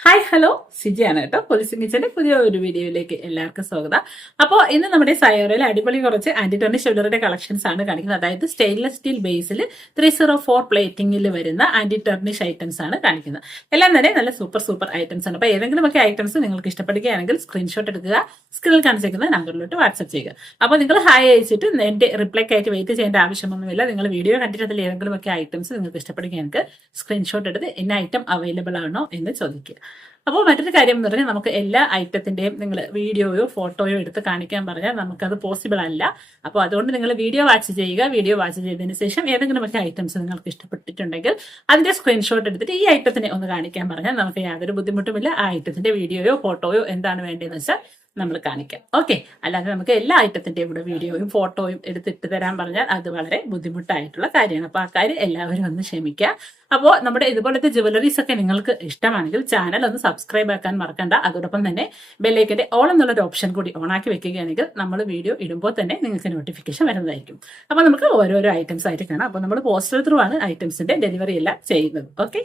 Hi hello സിജിയാണ് കേട്ടോ. Policing കിച്ചന്റെ പുതിയ ഒരു വീഡിയോയിലേക്ക് എല്ലാവർക്കും സ്വാഗതം. അപ്പോൾ ഇന്ന് നമ്മുടെ സയോറയിൽ അടിപൊളി കുറച്ച് ആന്റി ടർണിഷ് ജ്വല്ലറിയുടെ കളക്ഷൻസ് ആണ് കാണിക്കുന്നത്. അതായത് സ്റ്റെയിൻലെസ് സ്റ്റീൽ ബേസിൽ 304 പ്ലേറ്റിംഗിൽ വരുന്ന ആന്റി ടർണിഷ് ഐറ്റംസ് ആണ് കാണിക്കുന്നത്. എല്ലാം തന്നെ നല്ല സൂപ്പർ ഐറ്റംസ് ആണ്. അപ്പോൾ ഏതെങ്കിലുമൊക്കെ ഐറ്റംസ് നിങ്ങൾക്ക് ഇഷ്ടപ്പെടുകയാണെങ്കിൽ സ്ക്രീൻഷോട്ട് എടുക്കുക, സ്ക്രീനിൽ കാണിച്ചിരിക്കുന്ന നമ്പറിലോട്ട് വാട്സ്ആപ്പ് ചെയ്യുക. അപ്പോൾ നിങ്ങൾ ഹായ് അയച്ചിട്ട് എന്റെ റിപ്ലൈക്കായിട്ട് വെയിറ്റ് ചെയ്യേണ്ട ആവശ്യമൊന്നുമില്ല. നിങ്ങൾ വീഡിയോ കണ്ടിട്ട് അതിൽ ഏതെങ്കിലുമൊക്കെ ഐറ്റംസ് നിങ്ങൾക്ക് ഇഷ്ടപ്പെടുകയാണെങ്കിൽ സ്ക്രീൻഷോട്ട് എടുത്ത് ഇന്ന ഐറ്റം അവൈലബിൾ ആണോ എന്ന് ചോദിക്കുക. അപ്പോൾ മറ്റൊരു കാര്യം എന്ന് പറഞ്ഞാൽ നമുക്ക് എല്ലാ ഐറ്റത്തിന്റെയും നിങ്ങൾ വീഡിയോയോ ഫോട്ടോയോ എടുത്ത് കാണിക്കാൻ പറഞ്ഞാൽ നമുക്കത് പോസിബിൾ അല്ല. അപ്പോൾ അതുകൊണ്ട് നിങ്ങൾ വീഡിയോ വാച്ച് ചെയ്യുക. വീഡിയോ വാച്ച് ചെയ്തതിന് ശേഷം ഏതെങ്കിലുമൊക്കെ ഐറ്റംസ് നിങ്ങൾക്ക് ഇഷ്ടപ്പെട്ടിട്ടുണ്ടെങ്കിൽ അതിന്റെ സ്ക്രീൻഷോട്ട് എടുത്തിട്ട് ഈ ഐറ്റത്തിനെ ഒന്ന് കാണിക്കാൻ പറഞ്ഞാൽ നമുക്ക് യാതൊരു ബുദ്ധിമുട്ടുമില്ല. ആ ഐറ്റത്തിന്റെ വീഡിയോയോ ഫോട്ടോയോ എന്താണ് വേണ്ടതെന്ന് വെച്ചാൽ നമ്മൾ കാണിക്കാം. ഓക്കെ, അല്ലാതെ നമുക്ക് എല്ലാ ഐറ്റത്തിന്റെയും കൂടെ വീഡിയോയും ഫോട്ടോയും എടുത്തിട്ട് തരാൻ പറഞ്ഞാൽ അത് വളരെ ബുദ്ധിമുട്ടായിട്ടുള്ള കാര്യമാണ്. അപ്പോൾ ആ കാര്യം എല്ലാവരും ഒന്ന് ക്ഷമിക്കുക. അപ്പോൾ നമ്മുടെ ഇതുപോലത്തെ ജുവലറീസ് ഒക്കെ നിങ്ങൾക്ക് ഇഷ്ടമാണെങ്കിൽ ചാനൽ ഒന്ന് സബ്സ്ക്രൈബ് ആക്കാൻ മറക്കണ്ട. അതോടൊപ്പം തന്നെ ബെല്ലൈക്കന്റെ ഓൾ എന്നുള്ളൊരു ഓപ്ഷൻ കൂടി ഓൺ ആക്കി വെക്കുകയാണെങ്കിൽ നമ്മൾ വീഡിയോ ഇടുമ്പോൾ തന്നെ നിങ്ങൾക്ക് നോട്ടിഫിക്കേഷൻ വരുന്നതായിരിക്കും. അപ്പോൾ നമുക്ക് ഓരോരോ ഐറ്റംസ് ആയിട്ട് കാണാം. അപ്പോൾ നമ്മൾ പോസ്റ്റൽ ത്രൂ ആണ് ഐറ്റംസിന്റെ ഡെലിവറി എല്ലാം ചെയ്യുന്നത്. ഓക്കെ,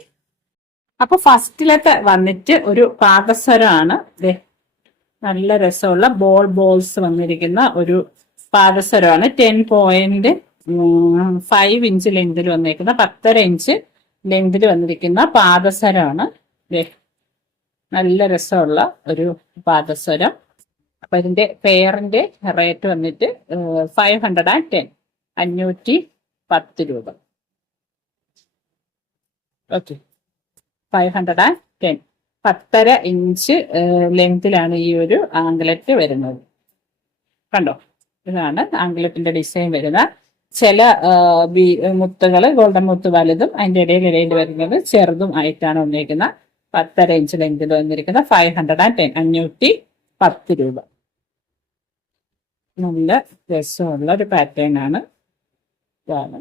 അപ്പോൾ ഫസ്റ്റിലത്തെ വന്നിട്ട് ഒരു പാദസരമാണ്. നല്ല രസമുള്ള ബോൾസ് വന്നിരിക്കുന്ന ഒരു പാദസരമാണ്. 10.5 ഇഞ്ച് ലെങ്തിൽ വന്നിരിക്കുന്ന 10.5 ഇഞ്ച് ലെങ്തിൽ വന്നിരിക്കുന്ന പാദസരമാണ്. നല്ല രസമുള്ള ഒരു പാദസരം. അപ്പൊ ഇതിന്റെ പെയറിന്റെ റേറ്റ് വന്നിട്ട് 510 510 രൂപ. ഓക്കെ, 510 10.5 ഇഞ്ച് ലെങ്തിലാണ് ഈ ഒരു ആംഗ്ലറ്റ് വരുന്നത്. കണ്ടോ, ഇതാണ് ആംഗ്ലറ്റിന്റെ ഡിസൈൻ വരുന്ന. ചില മുത്തുകൾ ഗോൾഡൻ മുത്ത് വലുതും അതിന്റെ ഇടയിൽ വരുന്നത് ചെറുതും ആയിട്ടാണ് വന്നിരിക്കുന്നത്. 10.5 ഇഞ്ച് ലെങ്തിൽ വന്നിരിക്കുന്ന 510 510 രൂപ. നല്ല രസമുള്ള ഒരു പാറ്റേൺ ആണ്. ഇതാണ്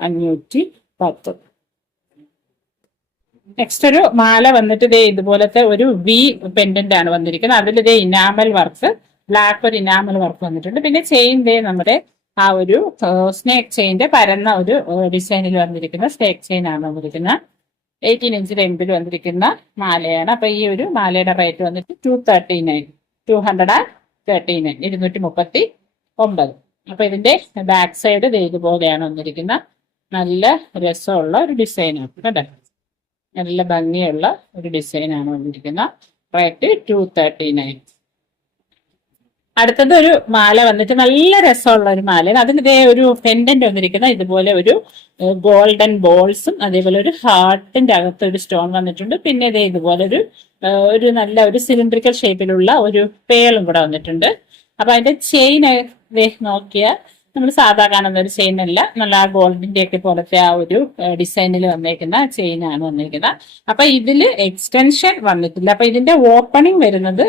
510. നെക്സ്റ്റ് ഒരു മാല വന്നിട്ട് ഇതേ ഇതുപോലത്തെ ഒരു വി പെൻഡന്റ് ആണ് വന്നിരിക്കുന്നത്. അതിൽ ഇതേ ഇനാമൽ വർക്ക്, ബ്ലാക്ക് ഒരു ഇനാമൽ വർക്ക് വന്നിട്ടുണ്ട്. പിന്നെ ചെയിൻ ദേ നമ്മുടെ ആ ഒരു സ്നേക്ക് ചെയിന്റെ പരന്ന ഒരു ഡിസൈനിൽ വന്നിരിക്കുന്ന സ്നേക്ക് ചെയിൻ ആണ് വന്നിരിക്കുന്നത്. 18 ഇഞ്ച് ലെങ്തിൽ വന്നിരിക്കുന്ന മാലയാണ്. അപ്പൊ ഈ ഒരു മാലയുടെ റേറ്റ് വന്നിട്ട് 239 239. അപ്പൊ ഇതിന്റെ ബാക്ക് സൈഡ് ഇതുപോലെയാണ് വന്നിരിക്കുന്ന. നല്ല രസമുള്ള ഒരു ഡിസൈനാണ് കേട്ടോ. നല്ല ഭംഗിയുള്ള ഒരു ഡിസൈനാണ് വന്നിരിക്കുന്ന. റേറ്റ് 239. അടുത്തത് ഒരു മാല വന്നിട്ട് നല്ല രസമുള്ള ഒരു മാല. അതിനിതേ ഒരു പെൻഡന്റ് വന്നിരിക്കുന്ന ഇതുപോലെ ഒരു ഗോൾഡൻ ബോൾസും അതേപോലെ ഒരു ഹാർട്ടിന്റെ അകത്ത് ഒരു സ്റ്റോൺ വന്നിട്ടുണ്ട്. പിന്നെ ഇതേ ഇതുപോലെ ഒരു നല്ല ഒരു സിലിണ്ടറിക്കൽ ഷേപ്പിലുള്ള ഒരു പേളും കൂടെ വന്നിട്ടുണ്ട്. അപ്പൊ അതിന്റെ ചെയിൻ നോക്കിയാൽ നമ്മൾ സാധാ കാണുന്ന ഒരു ചെയിൻ അല്ല, നല്ല ഗോൾഡിന്റെ ഒക്കെ പോലത്തെ ആ ഒരു ഡിസൈനിൽ വന്നിരിക്കുന്ന ചെയിൻ ആണ് വന്നിരിക്കുന്നത്. അപ്പൊ ഇതില് എക്സ്റ്റൻഷൻ വന്നിട്ടില്ല. അപ്പൊ ഇതിന്റെ ഓപ്പണിംഗ് വരുന്നത്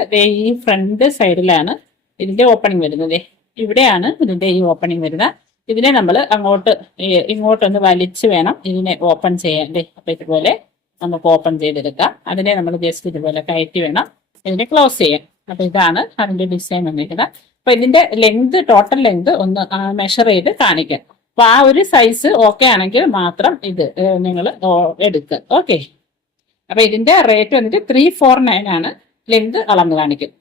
ഈ ഫ്രണ്ട് സൈഡിലാണ് ഇതിന്റെ ഓപ്പണിംഗ് വരുന്നത്. ഇവിടെയാണ് ഇതിന്റെ ഈ ഓപ്പണിംഗ് വരുന്നത്. ഇതിനെ നമ്മൾ ഇങ്ങോട്ടൊന്ന് വലിച്ചു വേണം ഇതിനെ ഓപ്പൺ ചെയ്യാൻ. അപ്പൊ ഇതുപോലെ നമുക്ക് ഓപ്പൺ ചെയ്തെടുക്കാം. അതിനെ നമ്മൾ ജസ്റ്റ് ഇതുപോലെ കയറ്റി വേണം ഇതിനെ ക്ലോസ് ചെയ്യാൻ. അപ്പൊ ഇതാണ് അതിന്റെ ഡിസൈൻ വന്നിരിക്കുന്നത്. അപ്പൊ ഇതിന്റെ ലെങ്ത്, ടോട്ടൽ ലെങ്ത് ഒന്ന് മെഷർ ചെയ്ത് കാണിക്കാം. അപ്പൊ ആ ഒരു സൈസ് ഓക്കെ ആണെങ്കിൽ മാത്രം ഇത് നിങ്ങൾ എടുക്കുക. ഓക്കെ, അപ്പൊ ഇതിന്റെ റേറ്റ് വന്നിട്ട് 349 ആണ്. ലെങ്ത് അളന്ന് കാണിക്കും.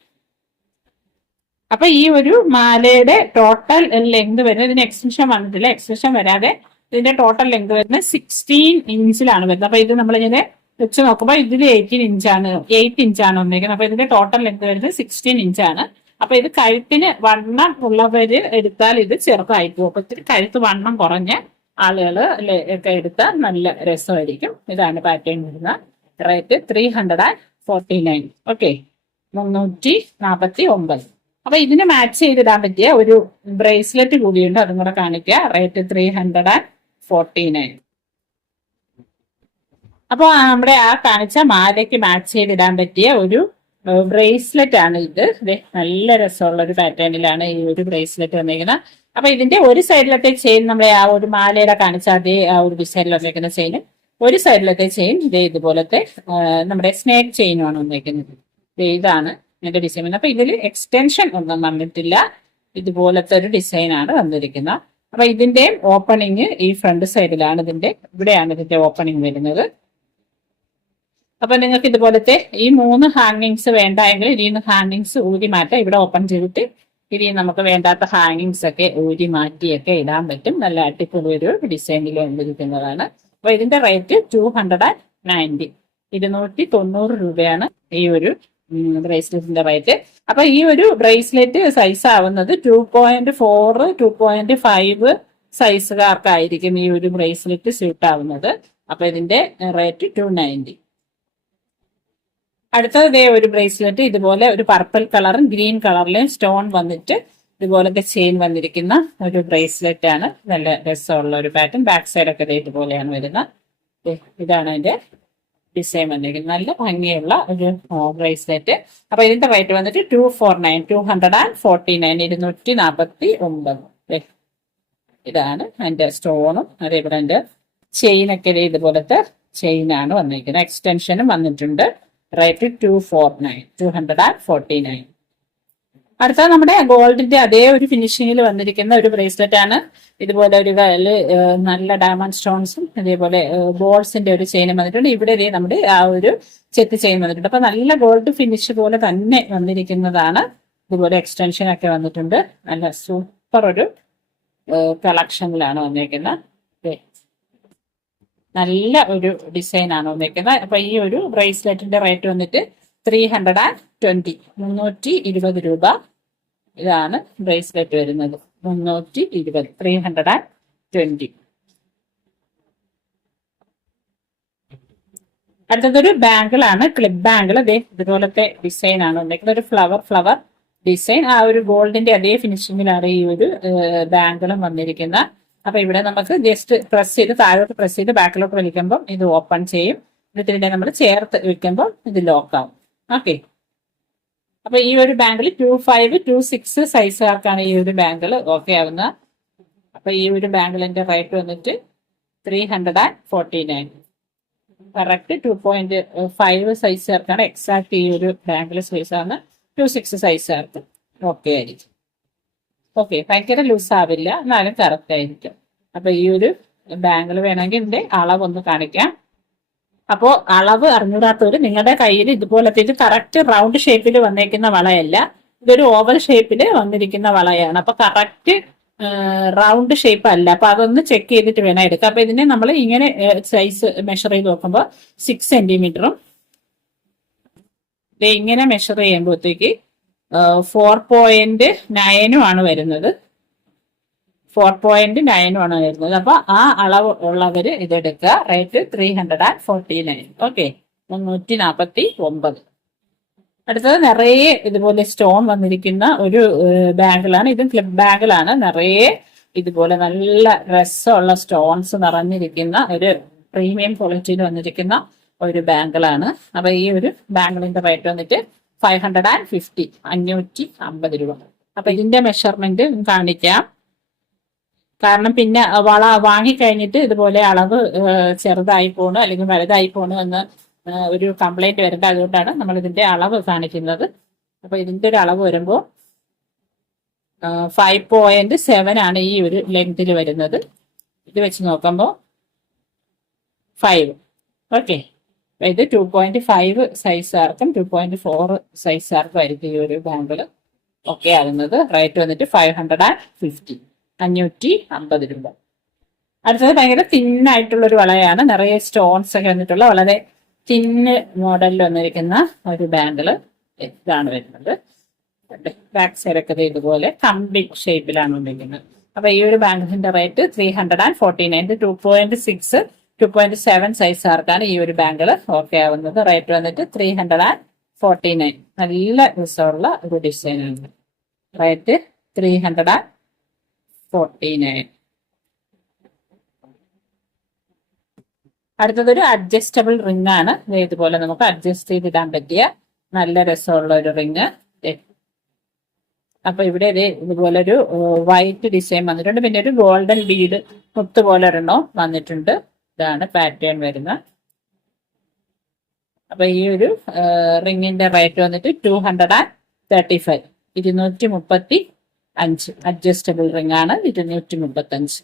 അപ്പൊ ഈ ഒരു മാലയുടെ ടോട്ടൽ ലെങ്ത് വരുന്നത്, ഇതിന് എക്സ്റ്റൻഷൻ വന്നിട്ടില്ല. എക്സ്റ്റൻഷൻ വരാതെ ഇതിന്റെ ടോട്ടൽ ലെങ്ത് വരുന്നത് 16 ഇഞ്ചിലാണ് വരുന്നത്. അപ്പൊ ഇത് നമ്മളിങ്ങനെ വെച്ച് നോക്കുമ്പോൾ ഇതിൽ 8 ഇഞ്ചാണ് വന്നിരിക്കുന്നത്. അപ്പൊ ഇതിന്റെ ടോട്ടൽ ലെങ്ത് വരുന്നത് 16 ഇഞ്ചാണ്. അപ്പൊ ഇത് കഴുത്തിന് വണ്ണം ഉള്ളവര് എടുത്താൽ ഇത് ചെറുതായി പോകും. അപ്പൊ ഇത്തിരി കഴുത്ത് വണ്ണം കുറഞ്ഞ ആളുകൾ ഒക്കെ എടുത്താൽ നല്ല രസമായിരിക്കും. ഇതാണ് പാറ്റേൺ വരുന്ന. റേറ്റ് 349. ഓക്കെ, 349. അപ്പൊ ഇതിന് മാച്ച് ചെയ്തിടാൻ പറ്റിയ ഒരു ബ്രേസ്ലെറ്റ് കൂടിയുണ്ട്, അതും കൂടെ കാണിക്കുക. റേറ്റ് 349. അപ്പൊ നമ്മുടെ ആ കാണിച്ച മാലയ്ക്ക് മാച്ച് ചെയ്തിടാൻ പറ്റിയ ഒരു ബ്രേസ്ലെറ്റ് ആണ് ഇത്. നല്ല രസമുള്ള ഒരു പാറ്റേണിലാണ് ഈ ഒരു ബ്രേസ്ലെറ്റ് വന്നിരിക്കുന്നത്. അപ്പൊ ഇതിന്റെ ഒരു സൈഡിലത്തെ ചെയിൻ നമ്മുടെ ആ ഒരു മാലയുടെ കാണിച്ച അതേ ആ ഒരു ഡിസൈനിൽ വന്നിരിക്കുന്ന ചെയിൻ, ഒരു സൈഡിലത്തെ ചെയിൻ ഇതുപോലത്തെ നമ്മുടെ സ്നേക്ക് ചെയിനുമാണ് വന്നിരിക്കുന്നത്. ഇതാണ് ഇതിന്റെ ഡിസൈൻ. അപ്പൊ ഇതിൽ എക്സ്റ്റൻഷൻ ഒന്നും വന്നിട്ടില്ല. ഇതുപോലത്തെ ഒരു ഡിസൈൻ ആണ് വന്നിരിക്കുന്നത്. അപ്പൊ ഇതിന്റെ ഓപ്പണിങ് ഈ ഫ്രണ്ട് സൈഡിലാണ്. ഇവിടെയാണ് ഇതിന്റെ ഓപ്പണിങ് വരുന്നത്. അപ്പൊ നിങ്ങൾക്ക് ഇതുപോലത്തെ ഈ 3 ഹാങ്ങിങ്സ് വേണ്ട എങ്കിൽ ഇതിന്ന് ഹാങ്ങിങ്സ് ഊരി മാറ്റാം. ഇവിടെ ഓപ്പൺ ചെയ്തിട്ട് ഇനി നമുക്ക് വേണ്ടാത്ത ഹാങ്ങിങ്സ് ഒക്കെ ഊരി മാറ്റിയൊക്കെ ഇടാൻ പറ്റും. നല്ല അടിപൊളി ഒരു ഡിസൈനിൽ വന്നിരിക്കുന്നതാണ്. അപ്പൊ ഇതിന്റെ റേറ്റ് 290, 290 രൂപയാണ് ഈ ഒരു ബ്രേസ്ലെറ്റിന്റെ റേറ്റ്. അപ്പൊ ഈ ഒരു ബ്രേസ്ലെറ്റ് സൈസ് ആവുന്നത് 2.4, 2.5 സൈസുകാർക്കായിരിക്കും ഈ ഒരു ബ്രേസ്ലെറ്റ് സ്യൂട്ട് ആവുന്നത്. അപ്പൊ ഇതിന്റെ റേറ്റ് 290. അടുത്തത് ഒരു ബ്രേസ്ലെറ്റ് ഇതുപോലെ ഒരു പർപ്പിൾ കളറും ഗ്രീൻ കളറിലും സ്റ്റോൺ വന്നിട്ട് ഇതുപോലത്തെ ചെയിൻ വന്നിരിക്കുന്ന ഒരു ബ്രേസ്ലെറ്റ് ആണ്. നല്ല രസമുള്ള ഒരു പാറ്റേൺ. ബാക്ക് സൈഡ് ഒക്കെ ഇതുപോലെയാണ് വരുന്നത്. ഇതാണ് അതിന്റെ ഡിസൈൻ വന്നിരിക്കുന്നത്. നല്ല ഭംഗിയുള്ള ഒരു ബ്രേസ്ലെറ്റ്. അപ്പൊ ഇതിന്റെ റേറ്റ് വന്നിട്ട് 249, 249, 249. ഇതാണ് അതിന്റെ സ്റ്റോണും അതേപോലെ അതിന്റെ ചെയിനൊക്കെ ഇതുപോലത്തെ ചെയിനാണ് വന്നിരിക്കുന്നത്. എക്സ്റ്റൻഷനും വന്നിട്ടുണ്ട്. റേറ്റ് 249. അടുത്ത നമ്മുടെ ഗോൾഡിന്റെ അതേ ഒരു ഫിനിഷിങ്ങിൽ വന്നിരിക്കുന്ന ഒരു ബ്രേസ്ലെറ്റ് ആണ്. ഇതുപോലെ ഒരു നല്ല ഡയമണ്ട് സ്റ്റോൺസും അതേപോലെ ബോൾസിന്റെ ഒരു ചെയിനും വന്നിട്ടുണ്ട്. ഇവിടെ നമ്മുടെ ആ ഒരു ചെത്ത് ചെയിൻ വന്നിട്ടുണ്ട്. അപ്പൊ നല്ല ഗോൾഡ് ഫിനിഷ് പോലെ തന്നെ വന്നിരിക്കുന്നതാണ്. ഇതുപോലെ എക്സ്റ്റൻഷൻ ഒക്കെ വന്നിട്ടുണ്ട്. നല്ല സൂപ്പർ ഒരു കളക്ഷനിലാണ് വന്നിരിക്കുന്നത്. നല്ല ഒരു ഡിസൈൻ ആണ് വന്നിരിക്കുന്നത്. അപ്പൊ ഈ ഒരു ബ്രേസ്ലെറ്റിന്റെ റേറ്റ് വന്നിട്ട് 320, 320 രൂപ. ഇതാണ് ബ്രേസ്ലെറ്റ് വരുന്നത്. 320, 320. അടുത്തതൊരു ബാങ്കിൾ ആണ്. Clip bangle. ഇതുപോലത്തെ ഡിസൈൻ ആണ് വന്നിരിക്കുന്നത്. ഒരു ഫ്ലവർ ഡിസൈൻ. ആ ഒരു ഗോൾഡിന്റെ അതേ ഫിനിഷിങ്ങിലാണ് ഈ ഒരു ബാങ്കിളും വന്നിരിക്കുന്നത്. അപ്പൊ ഇവിടെ നമുക്ക് ജസ്റ്റ് പ്രസ് ചെയ്ത് താഴോട്ട് പ്രസ് ചെയ്ത് ബാക്കിലോട്ട് വലിക്കുമ്പോൾ ഇത് ഓപ്പൺ ചെയ്യും. എന്നിട്ട് ഇതിനെ നമ്മൾ ചേർത്ത് വെക്കുമ്പോൾ ഇത് ലോക്ക് ആവും. ഓക്കെ. അപ്പൊ ഈ ഒരു ബാങ്കിൾ 25, 26 സൈസുകാർക്കാണ് ഈ ഒരു ബാങ്കിൾ ഓക്കെ ആവുന്നത്. അപ്പൊ ഈ ഒരു ബാങ്കിളിന്റെ റേറ്റ് വന്നിട്ട് 349. കറക്റ്റ് 2.5 സൈസുകാർക്കാണ് എക്സാക്ട് ഈ ഒരു ബാങ്കിൾ സൈസാണ്. 26 സൈസുകാർക്ക് ഓക്കെ ആയിരിക്കും. ഓക്കെ, ഭയങ്കര ലൂസ് ആവില്ല, എന്നാലും കറക്റ്റ് ആയിരിക്കും. അപ്പൊ ഈ ഒരു ബാങ്കിൾ വേണമെങ്കിൽ ഇതിന്റെ അളവൊന്ന് കാണിക്കാം. അപ്പോ അളവ് അറിഞ്ഞൂടാത്തവര് നിങ്ങളുടെ കയ്യിൽ ഇതുപോലത്തെ ഇത് കറക്റ്റ് റൗണ്ട് ഷേപ്പിൽ വന്നേക്കുന്ന വളയല്ല, ഇതൊരു ഓവൽ ഷേപ്പിൽ വന്നിരിക്കുന്ന വളയാണ്. അപ്പൊ കറക്റ്റ് റൗണ്ട് ഷേപ്പ് അല്ല. അപ്പൊ അതൊന്ന് ചെക്ക് ചെയ്തിട്ട് വേണം എടുക്കാം. അപ്പൊ ഇതിനെ നമ്മൾ ഇങ്ങനെ സൈസ് മെഷർ ചെയ്ത് നോക്കുമ്പോൾ 6 സെന്റിമീറ്ററും ഇങ്ങനെ മെഷർ ചെയ്യുമ്പോഴത്തേക്ക് 4.9 ആണ് വരുന്നത്. 4.9 ആണ് വരുന്നത്. അപ്പൊ ആ അളവ് ഉള്ളവര് ഇതെടുക്കുക. റേറ്റ് 349. ഓക്കെ, 349. അടുത്തത് നിറയെ ഇതുപോലെ സ്റ്റോൺ വന്നിരിക്കുന്ന ഒരു ബാങ്കിളാണ്. ഇതും ക്ലിപ്പ് ബാങ്കിളാണ്. നിറയെ ഇതുപോലെ നല്ല രസമുള്ള സ്റ്റോൺസ് നിറഞ്ഞിരിക്കുന്ന ഒരു പ്രീമിയം ക്വാളിറ്റിയിൽ വന്നിരിക്കുന്ന ഒരു ബാങ്കിളാണ്. അപ്പൊ ഈ ഒരു ബാങ്കിളിന്റെ റേറ്റ് വന്നിട്ട് 550, 550 രൂപ. അപ്പൊ ഇതിന്റെ മെഷർമെന്റ് കാണിക്കാം. കാരണം പിന്നെ വള വാങ്ങിക്കഴിഞ്ഞിട്ട് ഇതുപോലെ അളവ് ചെറുതായി പോണു അല്ലെങ്കിൽ വലുതായി പോണു എന്ന് ഒരു കംപ്ലൈന്റ് വരേണ്ട. അതുകൊണ്ടാണ് നമ്മൾ ഇതിന്റെ അളവ് കാണിക്കുന്നത്. അപ്പൊ ഇതിന്റെ ഒരു അളവ് വരുമ്പോൾ 5.7 ആണ് ഈ ഒരു ലെങ്തിൽ വരുന്നത്. ഇത് വെച്ച് നോക്കുമ്പോൾ 5. ഓക്കെ, ഇത് 2.5 സൈസുകാർക്കും 2.4 സൈസുകാർക്കും ആയിരിക്കും ഈ ഒരു ബാങ്കിൾ ഓക്കെ ആകുന്നത്. റേറ്റ് വന്നിട്ട് 550, 550 രൂപ. അടുത്തത് ഭയങ്കര തിന്നായിട്ടുള്ള ഒരു വളയാണ്. നിറയെ സ്റ്റോൺസ് ഒക്കെ വന്നിട്ടുള്ള വളരെ തിന്ന് മോഡലിൽ വന്നിരിക്കുന്ന ഒരു ബാങ്കിൾ ഇതാണ് വരുന്നത്. ബാക്ക് സൈഡൊക്കെ ഇതുപോലെ കമ്പി ഷേപ്പിലാണ് വന്നിരിക്കുന്നത്. അപ്പൊ ഈ ഒരു ബാങ്കിളിന്റെ റേറ്റ് 349. 2.6, 2.7 സൈസുകാർക്കാണ് ഈ ഒരു ബാങ്കിൾ ഓക്കെ ആവുന്നത്. റേറ്റ് വന്നിട്ട് 349. നല്ല രസമുള്ള ഒരു ഡിസൈനാണ്. റേറ്റ് 349. അടുത്തതൊരു അഡ്ജസ്റ്റബിൾ റിംഗ് ആണ്. ഇതുപോലെ നമുക്ക് അഡ്ജസ്റ്റ് ചെയ്തിടാൻ പറ്റിയ നല്ല രസമുള്ള ഒരു റിംഗ്. അപ്പൊ ഇവിടെ ഇതുപോലൊരു വൈറ്റ് ഡിസൈൻ വന്നിട്ടുണ്ട്. പിന്നെ ഒരു ഗോൾഡൻ ബീഡ് മുത്ത് പോലെ ഒരെണ്ണം വന്നിട്ടുണ്ട്. ഇതാണ് പാറ്റേൺ വരുന്നത്. അപ്പൊ ഈ ഒരു റിങ്ങിന്റെ റേറ്റ് വന്നിട്ട് 235, 235. അഡ്ജസ്റ്റബിൾ റിംഗ് ആണ്. 235.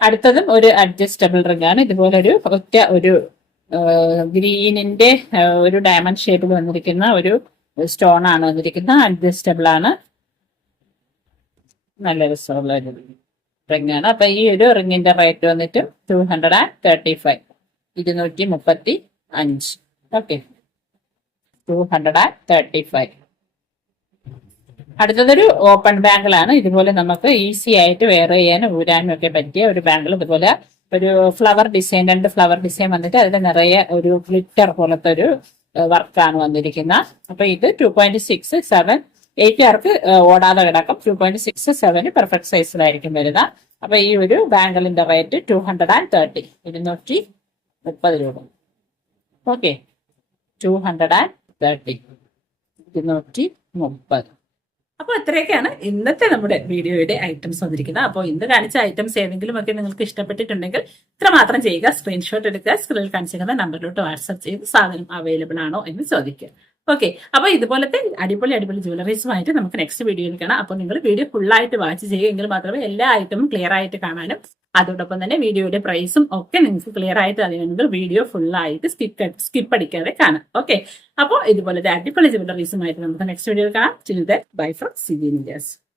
അടുത്തതും ഒരു അഡ്ജസ്റ്റബിൾ റിംഗ് ആണ്. ഇതുപോലെ ഒരു ഒറ്റ ഒരു ഗ്രീനിന്റെ ഒരു ഡയമണ്ട് ഷേപ്പിൽ വന്നിരിക്കുന്ന ഒരു സ്റ്റോൺ ആണ് വന്നിരിക്കുന്നത്. അഡ്ജസ്റ്റബിൾ ആണ്, നല്ല രസമുള്ള ഒരു റിംഗ് ആണ്. അപ്പൊ ഈ ഒരു റിംഗിന്റെ റേറ്റ് വന്നിട്ട് 235, 235. ഓക്കെ, 235. അടുത്തതൊരു ഓപ്പൺ ബാങ്കിളാണ്. ഇതുപോലെ നമുക്ക് ഈസി ആയിട്ട് വെയർ ചെയ്യാനും ഊരാനും ഒക്കെ പറ്റിയ ഒരു ബാങ്കിൾ. ഇതുപോലെ ഒരു ഫ്ലവർ ഡിസൈൻ, 2 ഫ്ലവർ ഡിസൈൻ വന്നിട്ട് അതിൽ നിറയെ ഒരു ഗ്ലിറ്റർ പോലത്തെ ഒരു വർക്കാണ് വന്നിരിക്കുന്നത്. അപ്പൊ ഇത് 2.67, 8 ആർക്ക് ഓടാതെ കിടക്കും. 2.67 പെർഫെക്റ്റ് സൈസിലായിരിക്കും വരുന്നത്. അപ്പൊ ഈ ഒരു ബാങ്കിളിന്റെ റേറ്റ് 230, 230 രൂപ. ഓക്കെ, 230, 230. അപ്പോൾ ഇത്രയൊക്കെയാണ് ഇന്നത്തെ നമ്മുടെ വീഡിയോയുടെ ഐറ്റംസ് വന്നിരിക്കുന്നത്. അപ്പോൾ ഇന്ന് കാണിച്ച ഐറ്റംസ് ഏതെങ്കിലും ഒക്കെ നിങ്ങൾക്ക് ഇഷ്ടപ്പെട്ടിട്ടുണ്ടെങ്കിൽ ഇത്ര മാത്രം ചെയ്യുക. സ്ക്രീൻഷോട്ട് എടുക്കുക, സ്ക്രീനിൽ കാണിച്ചിരിക്കുന്ന നമ്പറിലോട്ട് വാട്സ്ആപ്പ് ചെയ്ത് സാധനം അവൈലബിൾ ആണോ എന്ന് ചോദിക്കുക. ഓക്കെ, അപ്പോൾ ഇതുപോലത്തെ അടിപൊളി ജ്വല്ലറീസുമായിട്ട് നമുക്ക് നെക്സ്റ്റ് വീഡിയോയിൽ കാണാം. അപ്പോൾ നിങ്ങൾ വീഡിയോ ഫുള്ളായിട്ട് വാച്ച് ചെയ്യുമെങ്കിൽ മാത്രമേ എല്ലാ ഐറ്റമും ക്ലിയർ ആയിട്ട് കാണാനും അതോടൊപ്പം തന്നെ വീഡിയോയുടെ പ്രൈസും ഒക്കെ നിങ്ങൾക്ക് ക്ലിയർ ആയിട്ട് അറിയണമെങ്കിൽ വീഡിയോ ഫുള്ളായിട്ട് സ്കിപ്പ് അടിക്കാതെ കാണാം. ഓക്കെ, അപ്പോൾ ഇതുപോലത്തെ അടിപൊളി ജ്വല്ലറീസുമായിട്ട് നമുക്ക് നെക്സ്റ്റ് വീഡിയോയിൽ കാണാം. Bye from CG India's.